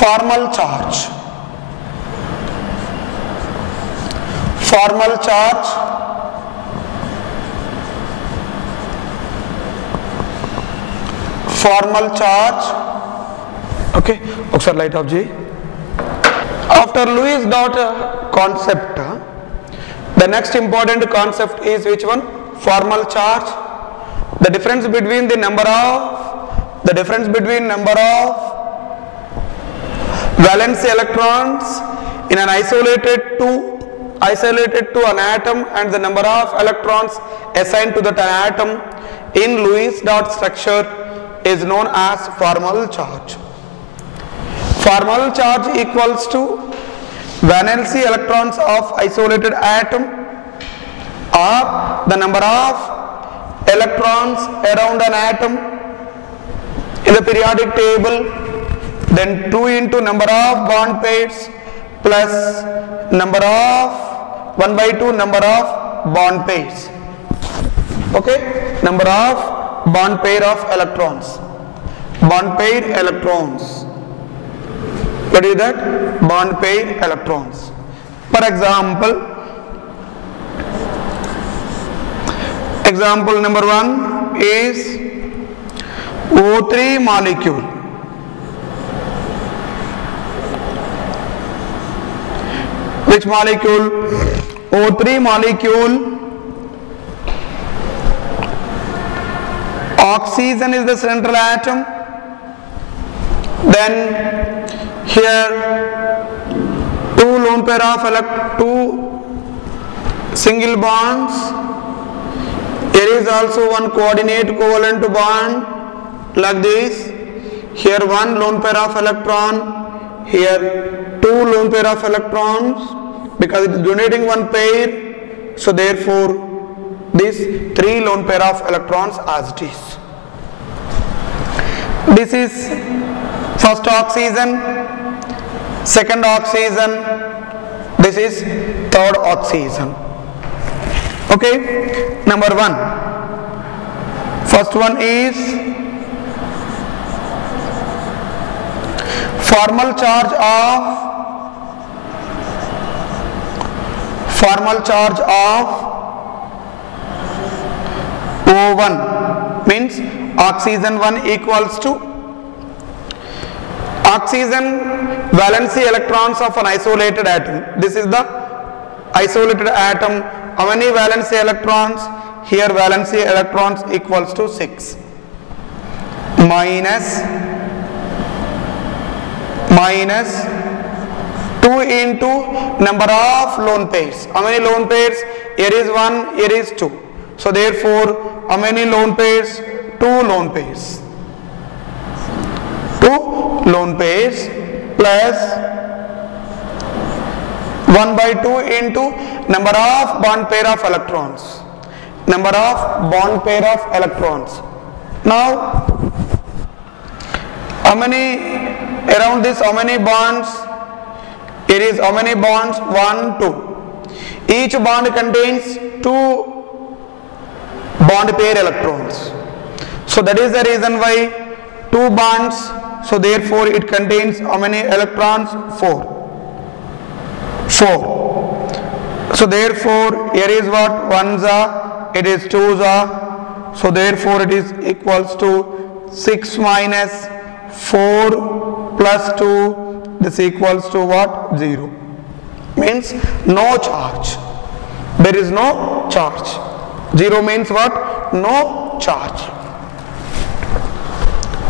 formal charge. Formal charge okay, ఒకసారి light of చేయి. After Lewis dot concept, the next important concept is which one? Formal charge. The difference between number of valence electrons in an isolated to an atom and the number of electrons assigned to that atom in Lewis dot structure is known as formal charge. Formal charge equals to valency electrons of isolated atom or the number of electrons around an atom in the periodic table, then 2 into number of bond pairs plus number of 1/2 number of bond pairs. Okay, number of bond pair of electrons. Bond pair electrons. What is that? Bond pair electrons. For example number 1 is O3 molecule. Which molecule? O3 molecule. Oxygen is the central atom. Then here two lone pair of two single bonds. Here is also one coordinate covalent bond like this. Here one lone pair of electron. Here two lone pair of electrons because it is donating one pair. So therefore this 3 lone pair of electrons as it is. This is first oxygen, second oxygen, this is third oxygen. Okay, number 1. First one is formal charge of O1 means oxygen 1 equals to oxygen valency electrons of an isolated atom. This is the isolated atom. How many valency electrons? Here valency electrons equals to 6 minus 2 into number of lone pairs. How many lone pairs? Here is 1, here is 2. So therefore how many lone pairs? 2 lone pairs. 2 lone pairs plus 1/2 into number of bond pair of electrons. Number of bond pair of electrons. Now how many around this? How many bonds? It is how many bonds? 1, 2. Each bond contains 2 bond pair electrons. So that is the reason why 2 bonds. So therefore it contains how many electrons? 4. So therefore here is what? 1s are, it is 2s are. So therefore it is equals to 6 minus 4 plus 2. This equals to what? 0. Means no charge. There is no charge. 0 means what? No charge.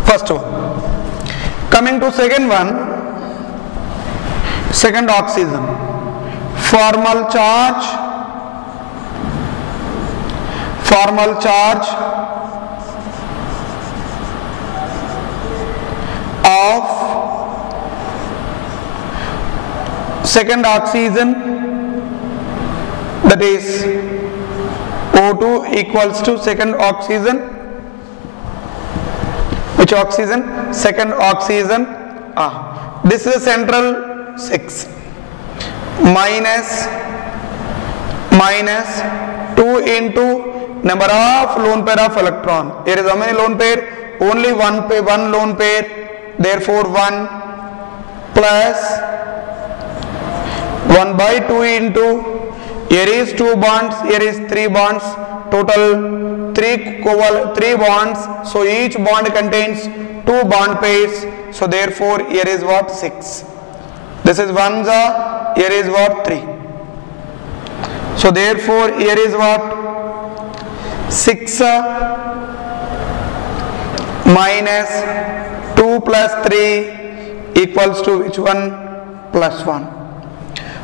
First one. Coming to second one. Second oxygen. Formal charge of second oxygen, that is O2 equals to second oxygen. Which oxygen? Second oxygen. This is central 6 minus 2 into number of lone pair of electron. Here is how many lone pair? Only one lone pair. Therefore 1 plus 1 by 2 into, here is 2 bonds, here is 3 bonds, total 3 bonds, so each bond contains 2 bond pairs, so therefore here is what, 6. This is 1 ja, here is what, 3. So therefore here is what, 6 minus 2 plus 3 equals to which one, plus 1.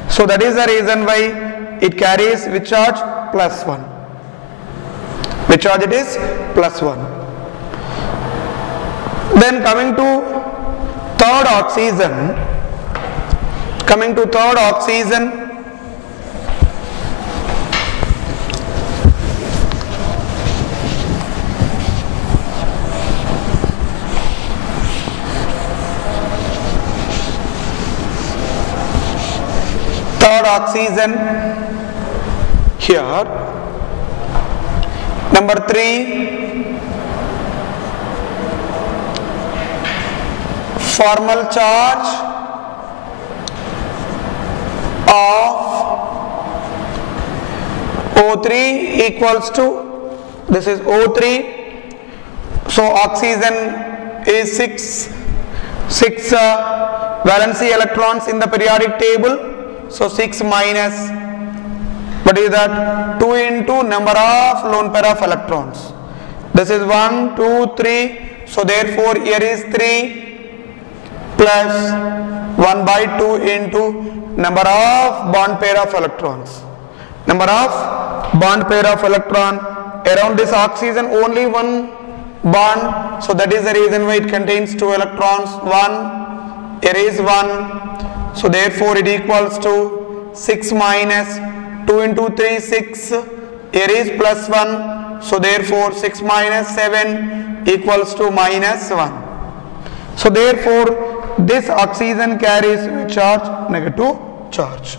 So that is the reason why it carries which charge, plus 1. Which charge it is, plus 1. Then coming to third oxygen, here, number 3, formal charge of O3 equals to, this is O3, so oxygen is 6 valency electrons in the periodic table. So 6 minus, what is that, 2 into number of lone pair of electrons. This is 1, 2, 3, so therefore here is 3 plus 1 by 2 into number of bond pair of electrons. Number of bond pair of electron, around this oxygen only 1 bond, so that is the reason why it contains 2 electrons, 1, here is 1. So therefore it equals to 6 minus 2 into 3, 6, here is plus 1, so therefore 6 minus 7 equals to minus 1. So therefore this oxygen carries which charge, negative charge.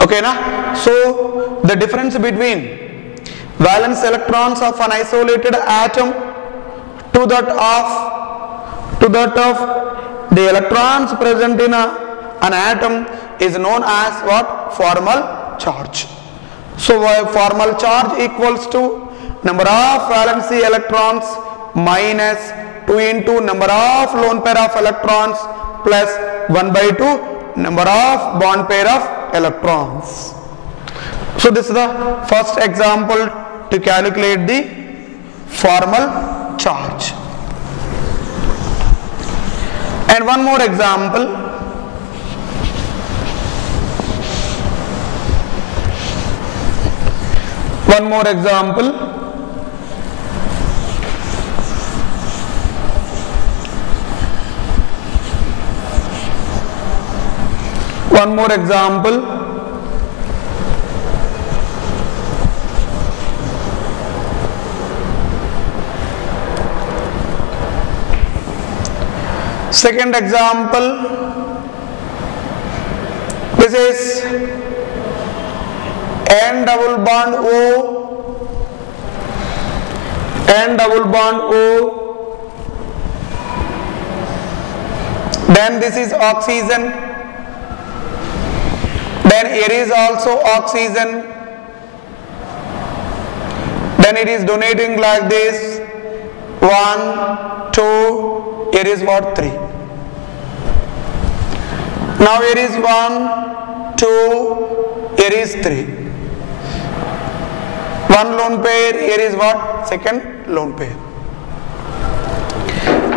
Okay na? So the difference between valence electrons of an isolated atom to that of the electrons present in an atom is known as what? Formal charge. So formal charge equals to number of valency electrons minus 2 into number of lone pair of electrons plus 1 by 2 number of bond pair of electrons. So this is the first example to calculate the formal charge. And one more example. One more example. One more example. Second example, this is N double bond O, N double bond O, then this is oxygen, then here is also oxygen, then it is donating like this, 1, 2, here is what, 3. Now here is 1, 2, here is 3. One lone pair, here is what? Second lone pair.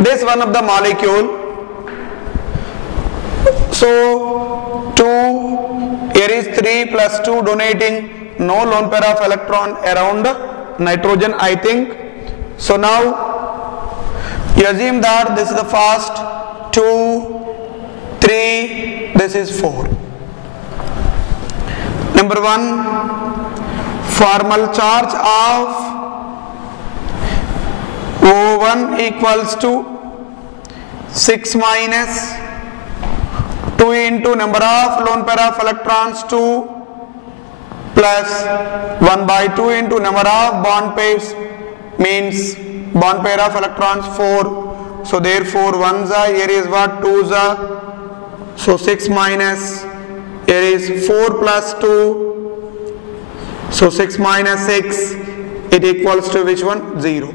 This one of the molecule. So 2, here is 3 plus 2 donating, no lone pair of electron around nitrogen, I think. So now you assume that this is the first, 2, 3, this is 4. Number 1, formal charge of O1 equals to 6 minus 2 into number of lone pair of electrons 2 plus 1 by 2 into number of bond pairs, means bond pair of electrons 4. so therefore 1s are, here is what, 2s are, so 6 minus, here is 4 plus 2, so 6 minus 6, it equals to which one? 0.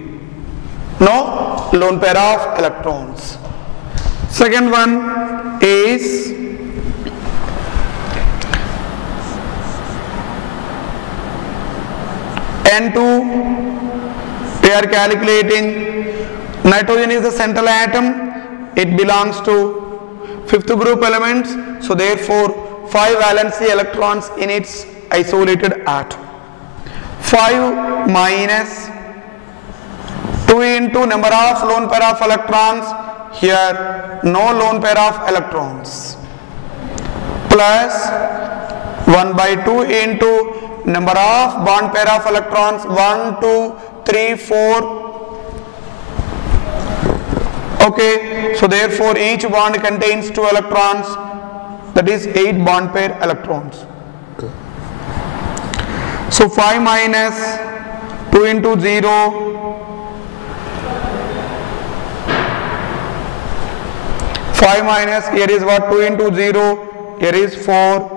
No lone pair of electrons. Second one is N2. We are calculating nitrogen is the central atom. It belongs to fifth group elements. So therefore 5 valency electrons in its isolated atom. 5 minus 2 into number of lone pair of electrons. Here no lone pair of electrons. Plus 1 by 2 into number of bond pair of electrons, 1, 2, 3, 4. Okay, so therefore each bond contains 2 electrons, that is 8 bond pair electrons. So 5 minus 2 into 0, 5 minus, here is what, 2 into 0, here is 4,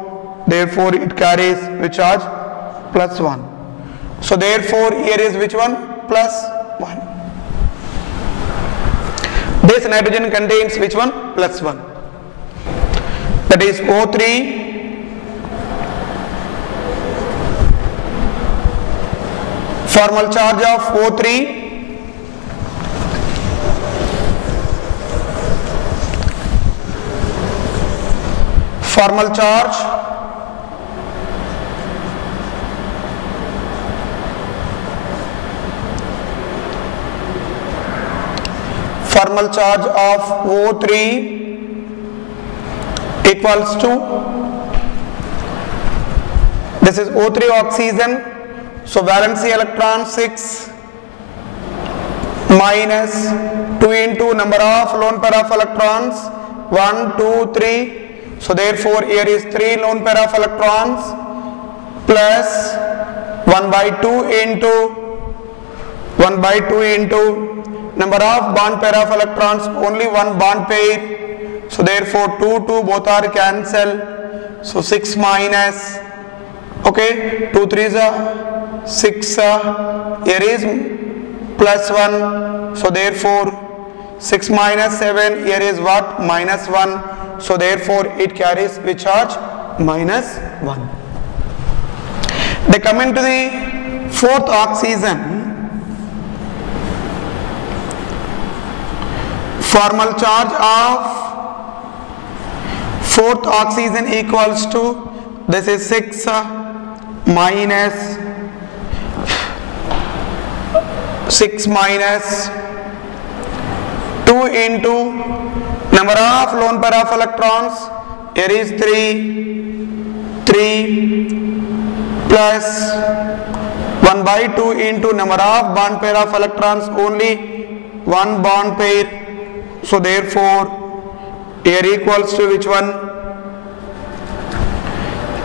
therefore it carries which charge? Plus 1. So therefore here is which one? Plus 1. This nitrogen contains which one? Plus 1. That is O3. Formal charge of O3. Formal charge of O3 equals to, this is O3 oxygen, so valency electron 6 minus 2 into number of lone pair of electrons, 1, 2, 3, so therefore here is 3 lone pair of electrons, plus 1 by 2 into number of bond pair of electrons, only one bond pair, so therefore 2, 2 both are cancelled, so 6 minus, okay, 2 3s are 6, here is plus 1, so therefore 6 minus 7, here is what? Minus 1, so therefore it carries which charge? Minus 1. They come into the fourth oxygen. Formal charge of fourth oxygen equals to, this is 6 minus 2 into number of lone pair of electrons, here is 3 plus 1 by 2 into number of bond pair of electrons, only one bond pair, so therefore here equals to which one?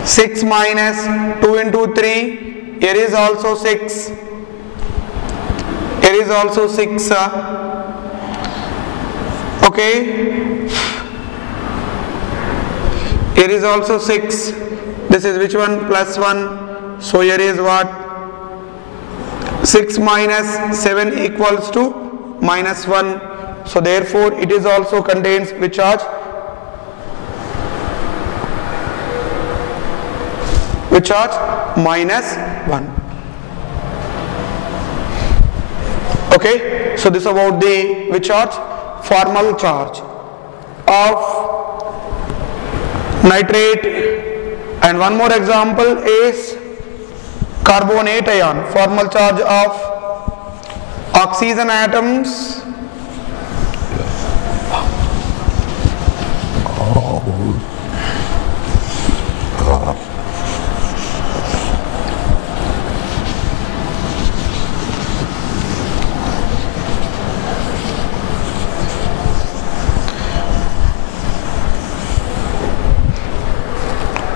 6 minus 2 into 3, here is also 6, here is also 6, okay, here is also 6, this is which one? Plus 1, so here is what? 6 minus 7 equals to minus 1, so therefore it is also contains which charge? Which charge? Minus 1. Okay, so this is about the which charge? Formal charge of nitrate. And one more example is carbonate ion. Formal charge of oxygen atoms.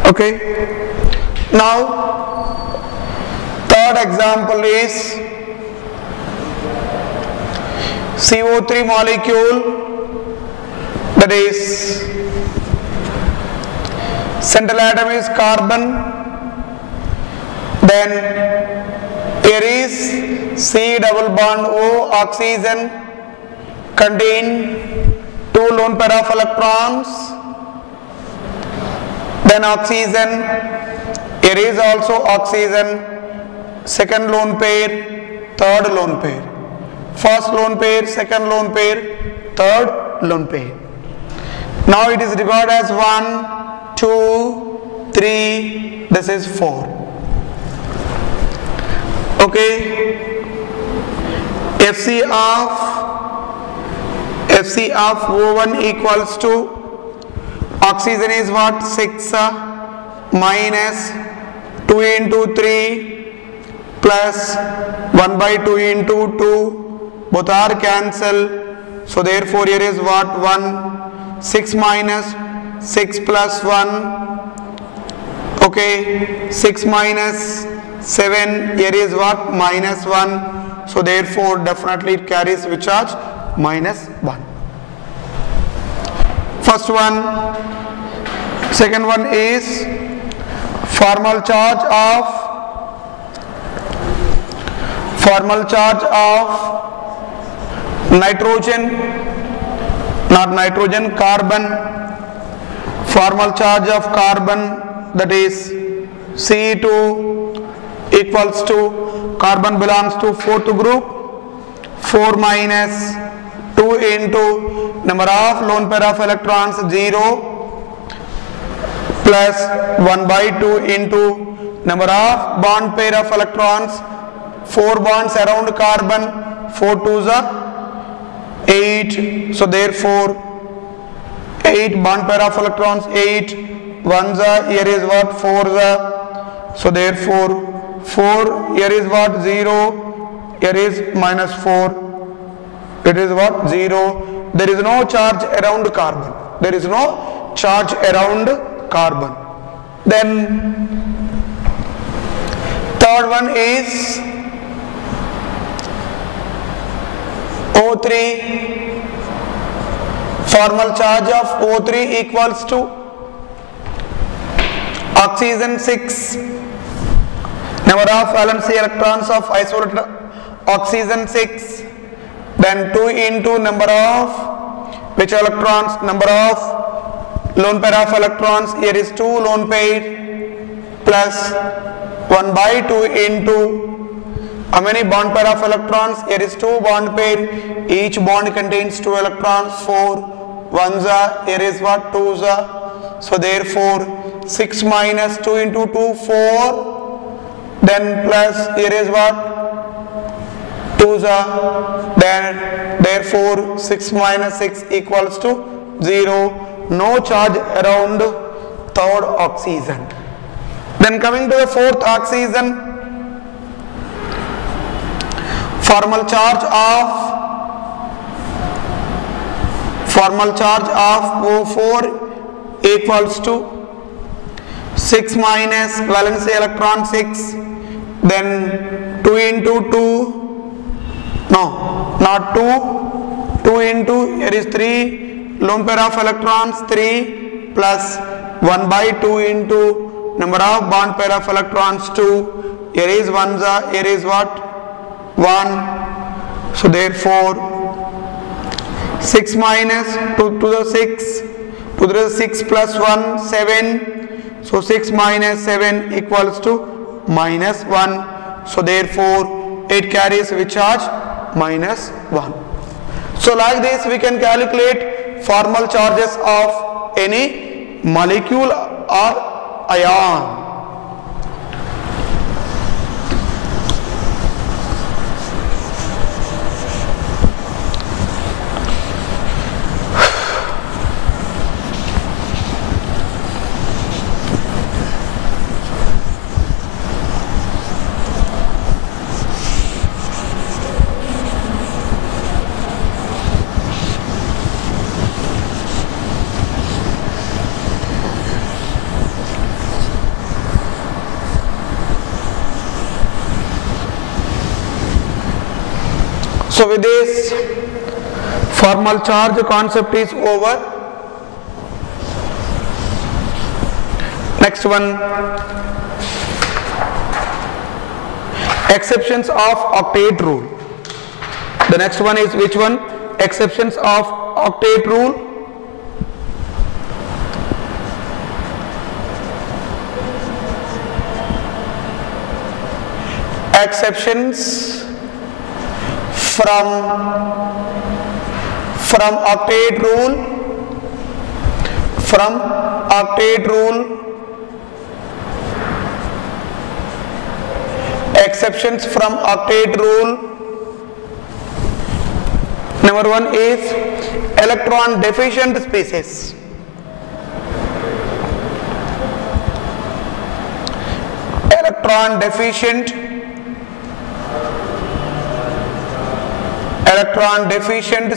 Okay, now third example is CO3 molecule, that is central atom is carbon, then here is C double bond O, oxygen contain 2 lone pair of electrons, then oxygen, here is also oxygen, second lone pair, third lone pair, first lone pair, second lone pair, third lone pair. Now it is regarded as 1, 2, 3, this is 4. Okay, FC of O1 equals to oxygen is what? 6 minus 2 into 3 plus 1 by 2 into 2, both are cancel. So therefore here is what? 1, 6 minus 6 plus 1, okay, 6 minus 7, here is what? Minus 1. So therefore definitely it carries which charge? Minus 1. First one. Second one is formal charge of nitrogen, not nitrogen, carbon. Formal charge of carbon, that is C2 equals to, carbon belongs to 4th group, 4 minus 2 into number of lone pair of electrons 0 plus 1 by 2 into number of bond pair of electrons, 4 bonds around carbon, 4 2s are 8. So therefore 8 bond pair of electrons, 8 1s are, here is what? 4s are. So therefore 4, here is what? 0, here is minus 4, it is what? 0. There is no charge around carbon. There is no charge around carbon. Then third one is O3. Formal charge of O3 equals to oxygen 6, number of valency electrons of isolated oxygen 6, then 2 into number of which electrons? Number of lone pair of electrons, here is 2 lone pair plus 1 by 2 into how many bond pair of electrons? Here is 2 bond pair, each bond contains 2 electrons, 4 1s are, here is what? 2s are. So therefore 6 minus 2 into 2, 4, then plus here is what? 2s are, then therefore 6 minus 6 equals to 0, no charge around third oxygen. Then coming to the fourth oxygen, formal charge of O4 equals to 6 minus valency electron 6, then 2 into 2, no, not 2, 2 into, here is 3 lone pair of electrons 3 plus 1 by 2 into number of bond pair of electrons 2, here is 1s, here is what? 1. So therefore 6 minus 2 to the 6, to the 6 plus 1, 7. So 6 minus 7 equals to minus 1. So therefore it carries which charge? Minus 1. So like this we can calculate formal charges of any molecule or ion. So with this Formal charge concept is over. Next one, exceptions of octet rule. The next one is which one? Exceptions of octet rule. Exceptions from octet rule, exceptions from octet rule. Number one is electron deficient species. Electron deficient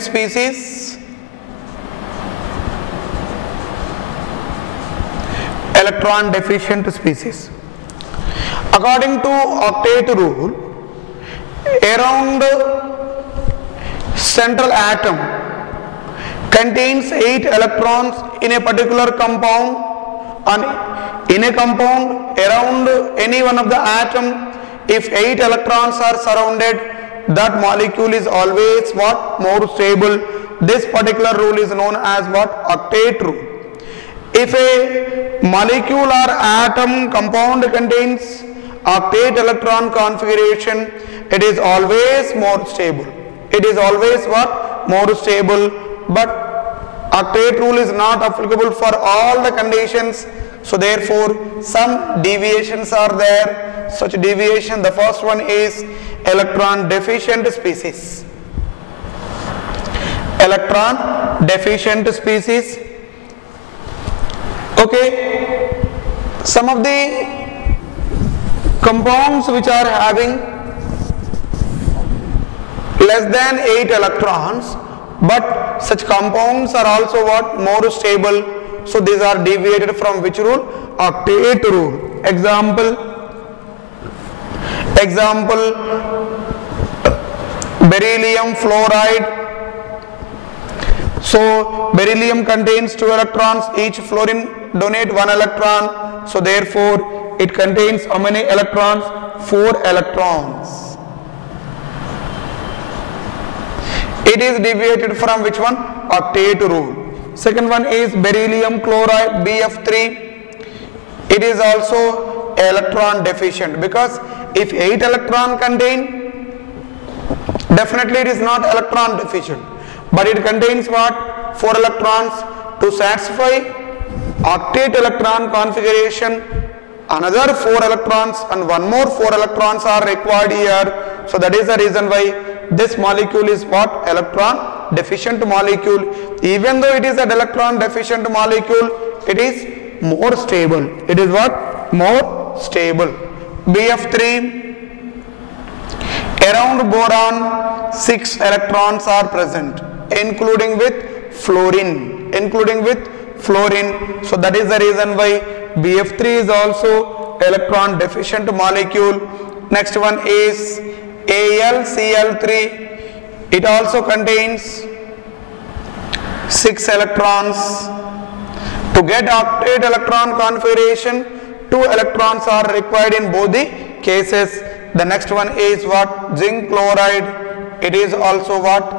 species. Electron deficient species. According to octet rule, around central atom contains 8 electrons in a particular compound, and in a compound around any one of the atom, if 8 electrons are surrounded, that molecule is always what? More stable. This particular rule is known as what? Octet rule. If a molecule or atom compound contains octet electron configuration, it is always more stable. It is always what? More stable. But octet rule is not applicable for all the conditions. So therefore some deviations are there. Such deviation, the first one is electron deficient species. Electron deficient species. Okay, some of the compounds which are having less than 8 electrons, but such compounds are also what? More stable. So these are deviated from which rule? Octet rule. Example, beryllium fluoride. So beryllium contains 2 electrons, each fluorine donate 1 electron. So therefore it contains how many electrons? 4 electrons. It is deviated from which one? Octet rule. Second one is beryllium chloride, BF3. It is also electron deficient, because if 8 electron contain, definitely it is not electron deficient, but it contains what? 4 electrons. To satisfy octet electron configuration, another 4 electrons and one more 4 electrons are required here. So that is the reason why this molecule is what? Electron deficient molecule. Even though it is an electron deficient molecule, it is more stable. It is what? More stable. BF3, around boron 6 electrons are present, including with fluorine. So that is the reason why BF3 is also electron deficient molecule. Next one is AlCl3. It also contains 6 electrons. To get octet electron configuration, 2 electrons are required in both the cases. The next one is what? Zinc chloride. It is also what?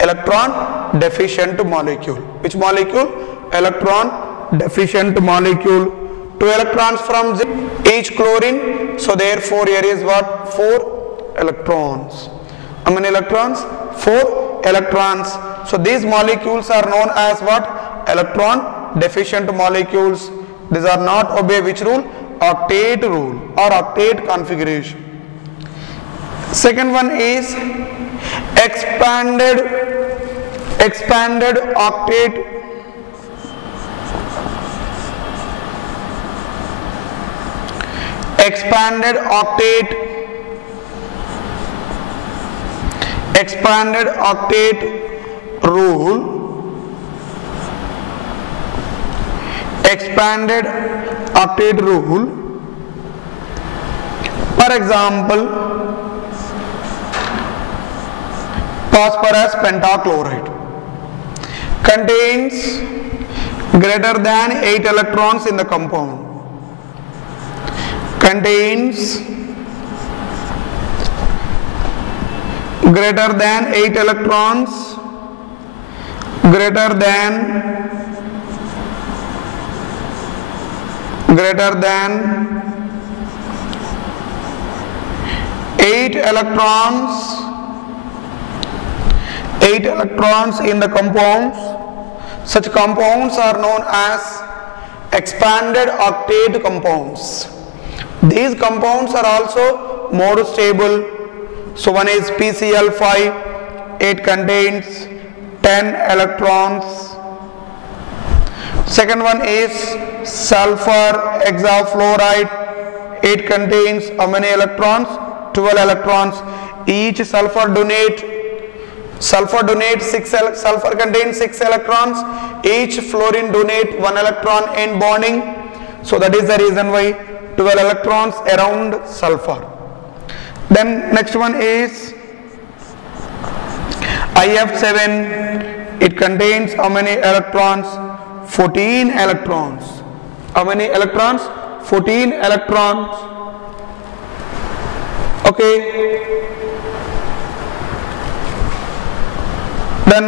Electron deficient molecule. Which molecule? Electron deficient molecule. 2 electrons from zinc, each chlorine. So therefore here is what? 4 electrons. How many electrons? 4 electrons. So these molecules are known as what? Electron deficient molecules. These are not obey which rule? Octet rule or octet configuration. Second one is expanded octet. Expanded octet rule. Expanded octet rule. For example, phosphorus pentachloride. contains greater than 8 electrons in the compound. Contains greater than 8 electrons, greater than 8 electrons, 8 electrons in the compounds. Such compounds are known as expanded octet compounds. These compounds are also more stable. So one is PCl5, it contains 10 electrons. Second one is sulfur hexafluoride, it contains how many electrons? 12 electrons. Each sulfur contains 6 electrons, each fluorine donate 1 electron in bonding. So that is the reason why 12 electrons around sulfur. Then next one is IF7, it contains how many electrons? 14 electrons. How many electrons? 14 electrons. Okay. Then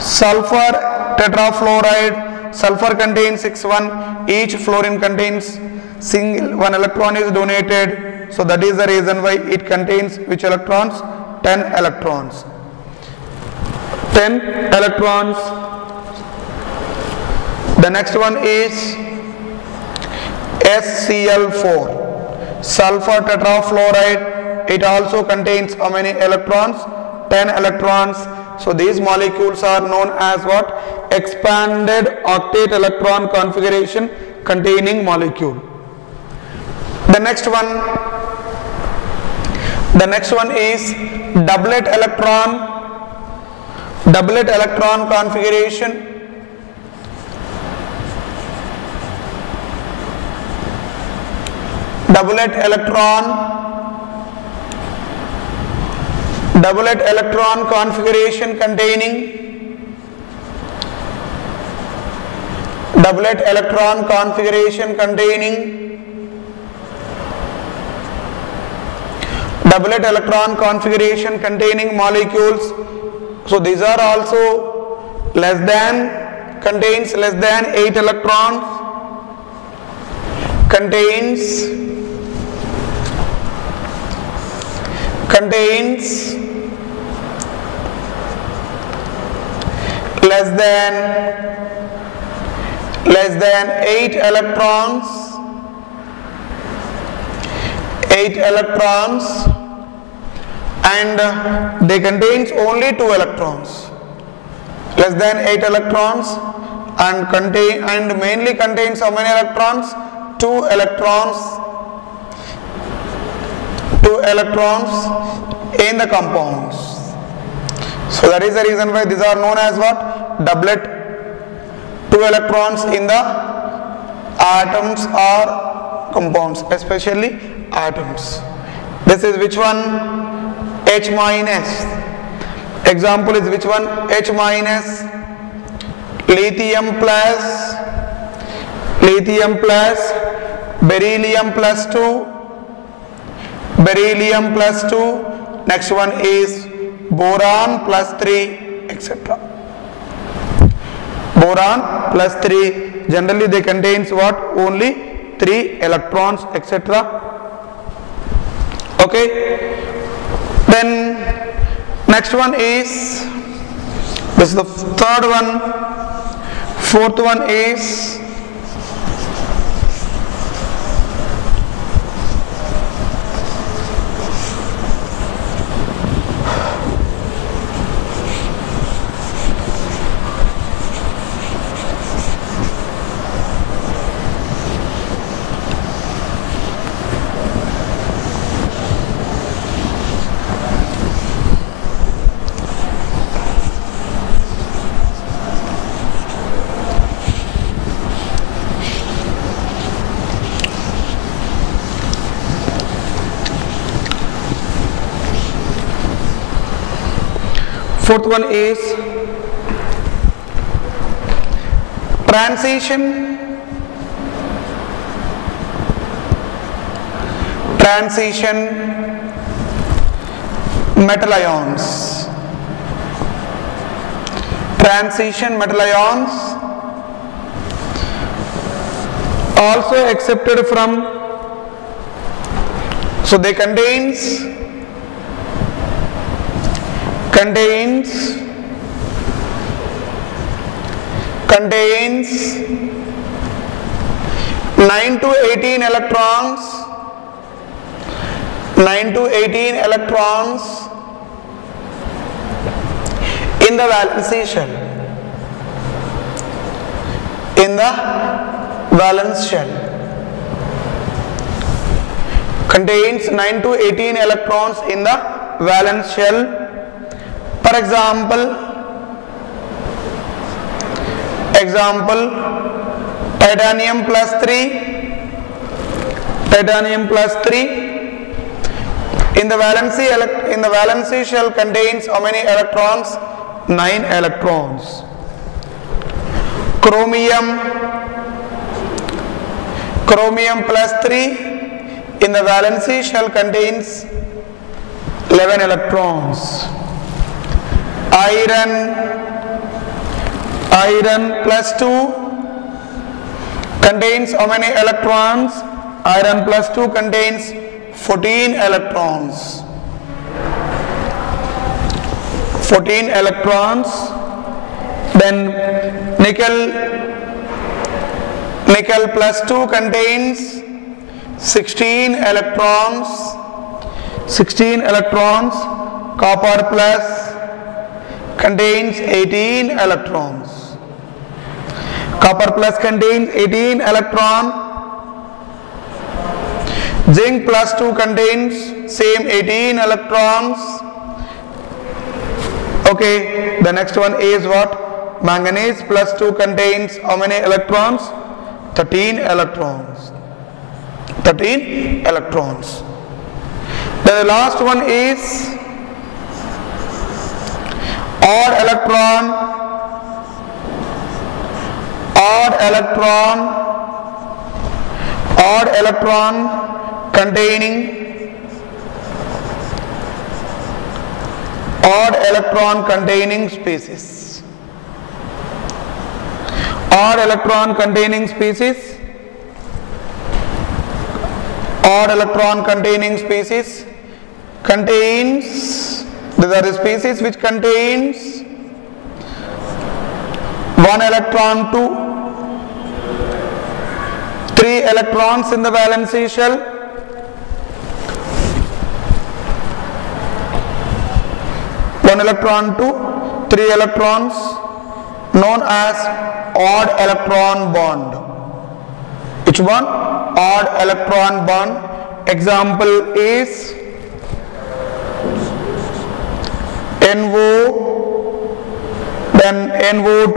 sulfur tetrafluoride, sulfur contains 6 each fluorine contains single 1 electron is donated. So that is the reason why it contains which electrons? 10 electrons. 10 electrons. The next one is SCl4, sulfur tetrafluoride, it also contains how many electrons? 10 electrons. So these molecules are known as what? Expanded octet electron configuration containing molecule. The next one is doublet electron configuration. Doublet electron configuration containing doublet electron configuration containing molecules. So these are also contains less than 8 electrons, contains less than 8 electrons, and they contains only 2 electrons. Less than 8 electrons and mainly contains how many electrons? 2 electrons in the compounds. So that is the reason why these are known as what? Doublet. 2 electrons in the atoms or compounds, especially atoms. This is which one? H minus. Example is which one? H minus. Lithium plus, beryllium plus 2, next one is boron plus 3, etc. Boron plus 3, generally they contains what? Only 3 electrons, etc. Okay. Then next one is, this is the third one. Fourth one is Transition metal ions. Transition metal ions also accepted from, so they contains 9 to 18 electrons, 9 to 18 electrons in the valency shell. In the valence shell contains 9 to 18 electrons in the valence shell. For example, titanium plus 3 in the valency shell contains how many electrons? 9 electrons. Chromium plus 3 in the valency shell contains 11 electrons. Iron plus 2 contains how many electrons? Iron plus 2 contains 14 electrons. 14 electrons. Then nickel plus 2 contains 16 electrons. 16 electrons. Copper plus contains 18 electrons. Copper plus contains 18 electron. Zinc plus 2 contains same 18 electrons. Okay, the next one is what? Manganese plus 2 contains how many electrons? 13 electrons. 13 electrons. Then the last one is odd electron containing species. Odd electron containing species. Odd electron containing species contains, these are the species which contains 1 electron to 3 electrons in the valency shell. 1 electron to 3 electrons, known as odd electron bond. Which one? Odd electron bond. Example is NO, then NO2,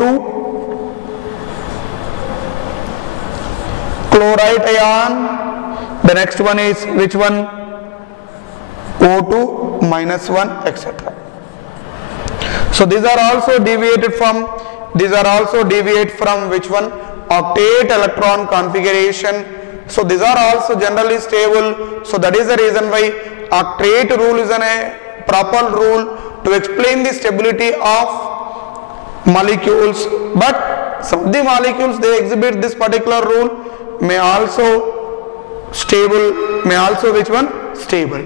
chloride ion. The next one is which one? O2 minus 1, etc. So these are also deviated from which one? Octet electron configuration. So these are also generally stable. So that is the reason why octet rule is a proper rule to explain the stability of molecules. But some of the molecules, they exhibit this particular rule, may also stable, may also which one? Stable.